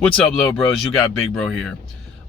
What's up, little bros? You got Big Bro here.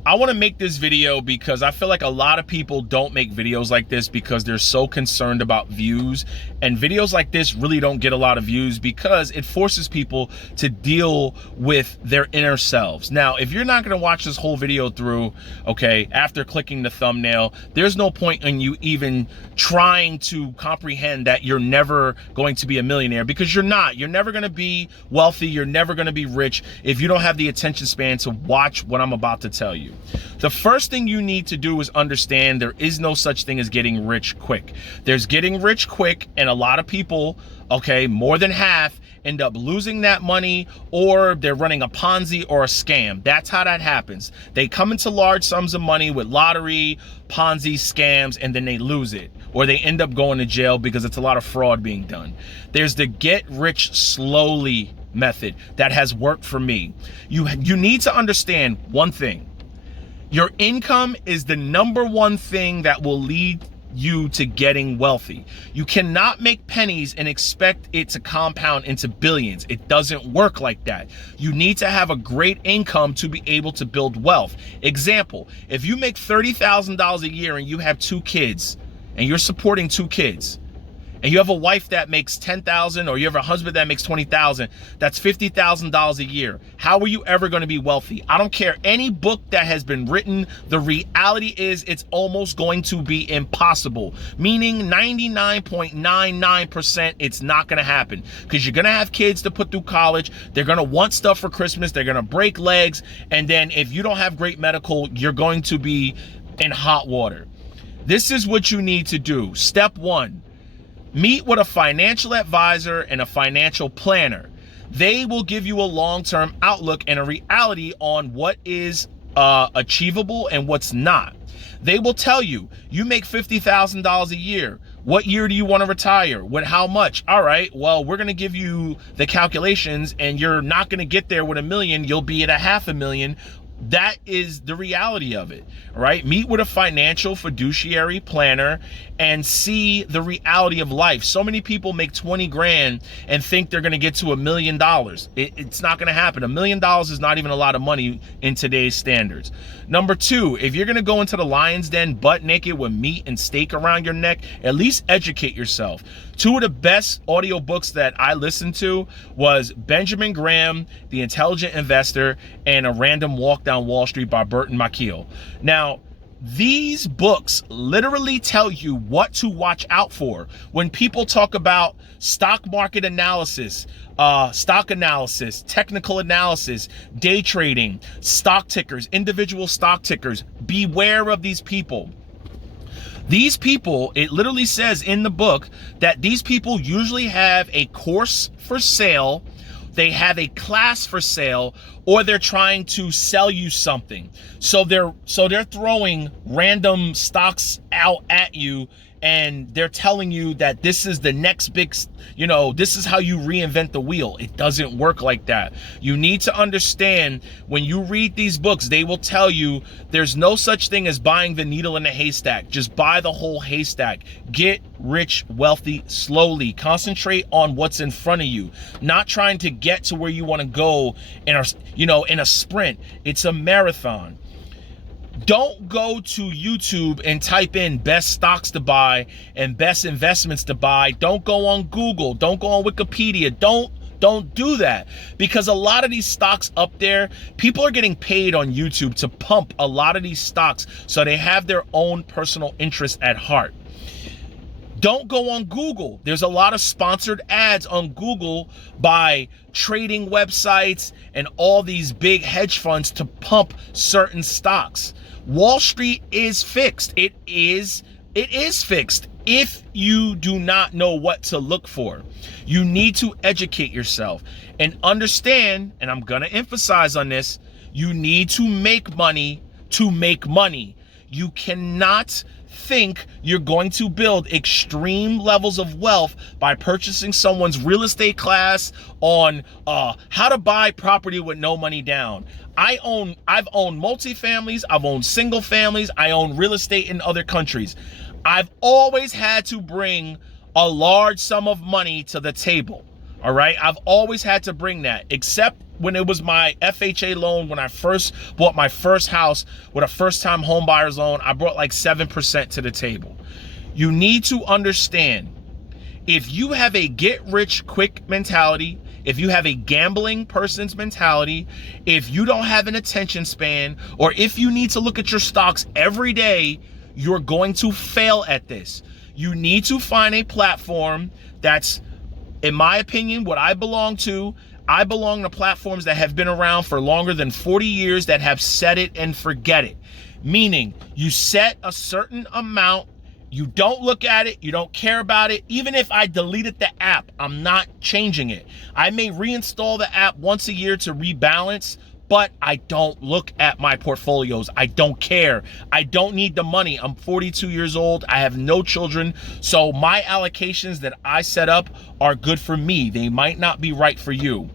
I want to make this video because I feel like a lot of people don't make videos like this because they're so concerned about views, and videos like this really don't get a lot of views because it forces people to deal with their inner selves. Now, if you're not going to watch this whole video through, okay, after clicking the thumbnail, there's no point in you even trying to comprehend that you're never going to be a millionaire, because you're not. You're never going to be wealthy. You're never going to be rich if you don't have the attention span to watch what I'm about to tell you. The first thing you need to do is understand there is no such thing as getting rich quick. There's getting rich quick, and a lot of people, okay, more than half, end up losing that money, or they're running a Ponzi or a scam. That's how that happens. They come into large sums of money with lottery, Ponzi, scams, and then they lose it, or they end up going to jail because it's a lot of fraud being done. There's the get rich slowly method that has worked for me. You need to understand one thing. Your income is the number one thing that will lead you to getting wealthy. You cannot make pennies and expect it to compound into billions. It doesn't work like that. You need to have a great income to be able to build wealth. Example, if you make $30,000 a year and you have 2 kids and you're supporting 2 kids, and you have a wife that makes $10,000, or you have a husband that makes $20,000, that's $50,000 a year. How are you ever going to be wealthy? I don't care any book that has been written. The reality is it's almost going to be impossible, meaning 99.99% it's not going to happen, because you're going to have kids to put through college. They're going to want stuff for Christmas. They're going to break legs. And then if you don't have great medical, you're going to be in hot water. This is what you need to do. Step 1. Meet with a financial advisor and a financial planner. They will give you a long-term outlook and a reality on what is achievable and what's not. They will tell you, you make $50,000 a year. What year do you want to retire? With how much? All right, well, we're going to give you the calculations, and you're not going to get there with $1 million. You'll be at $500,000. That is the reality of it, right? Meet with a financial fiduciary planner and see the reality of life. So many people make 20 grand and think they're going to get to $1 million. It's not going to happen. $1 million is not even a lot of money in today's standards. Number 2, if you're going to go into the lion's den butt naked with meat and steak around your neck, at least educate yourself. 2 of the best audiobooks that I listened to was Benjamin Graham, The Intelligent Investor, and A Random Walk Down Wall Street by Burton Malkiel. Now, these books literally tell you what to watch out for. When people talk about stock market analysis, stock analysis, technical analysis, day trading, stock tickers, individual stock tickers, beware of these people. These people, it literally says in the book that these people usually have a course for sale, they have a class for sale, or they're trying to sell you something. So they're throwing random stocks out at you, and they're telling you that this is the next big, this is how you reinvent the wheel. It doesn't work like that. You need to understand, when you read these books, they will tell you there's no such thing as buying the needle in the haystack. Just buy the whole haystack. Get rich, wealthy, slowly. Concentrate on what's in front of you, not trying to get to where you want to go in a sprint. It's a marathon. Don't go to YouTube and type in best stocks to buy and best investments to buy. Don't go on Google. Don't go on Wikipedia. Don't do that, because a lot of these stocks up there, people are getting paid on YouTube to pump a lot of these stocks, so they have their own personal interests at heart. Don't go on Google. There's a lot of sponsored ads on Google by trading websites and all these big hedge funds to pump certain stocks. Wall Street is fixed. It is fixed. If you do not know what to look for, you need to educate yourself and understand, and I'm going to emphasize on this, you need to make money to make money. You cannot think you're going to build extreme levels of wealth by purchasing someone's real estate class on how to buy property with no money down. I've owned multifamilies, I've owned single families, I own real estate in other countries. I've always had to bring a large sum of money to the table. All right, I've always had to bring that, except when it was my FHA loan, when I first bought my first house with a first-time home buyer's loan, I brought like 7% to the table. You need to understand, if you have a get-rich-quick mentality, if you have a gambling person's mentality, if you don't have an attention span, or if you need to look at your stocks every day, you're going to fail at this. You need to find a platform that's, in my opinion, what I belong to. I belong to platforms that have been around for longer than 40 years, that have set it and forget it. Meaning, you set a certain amount, you don't look at it, you don't care about it. Even if I deleted the app, I'm not changing it. I may reinstall the app once a year to rebalance, but I don't look at my portfolios. I don't care. I don't need the money. I'm 42 years old. I have no children. So my allocations that I set up are good for me. They might not be right for you.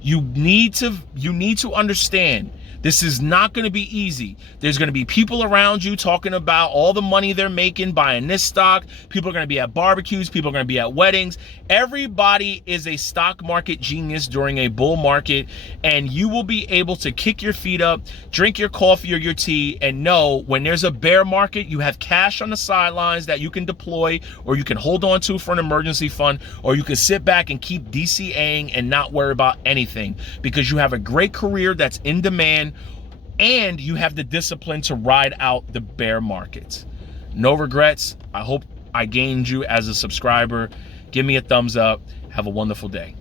You need to understand, this is not going to be easy. There's going to be people around you talking about all the money they're making buying this stock. People are going to be at barbecues. People are going to be at weddings. Everybody is a stock market genius during a bull market, and you will be able to kick your feet up, drink your coffee or your tea, and know when there's a bear market, you have cash on the sidelines that you can deploy, or you can hold on to for an emergency fund, or you can sit back and keep DCAing and not worry about anything, because you have a great career that's in demand, and you have the discipline to ride out the bear markets. No regrets. I hope I gained you as a subscriber. Give me a thumbs up. Have a wonderful day.